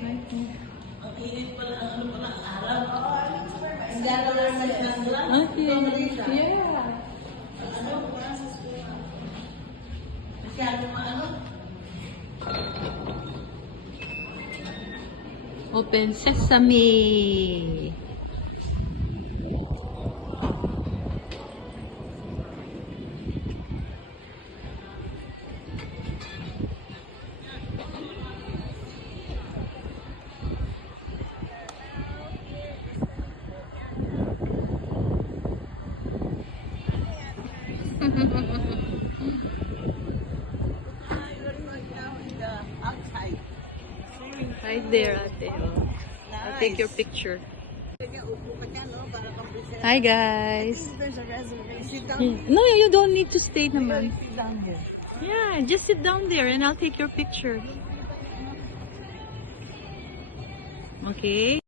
Ang init pala, ano pala, araw. Ang gano'n naman ng lang. Okay. Yeah. Ano? Masyado maano? Open Sesame. Outside. Hi there, ate. Oh. I'll take your picture. Hi, guys. There's a reservation. Sit down. No, you don't need to stay naman. Sit down here. Yeah, just sit down there and I'll take your picture. Okay.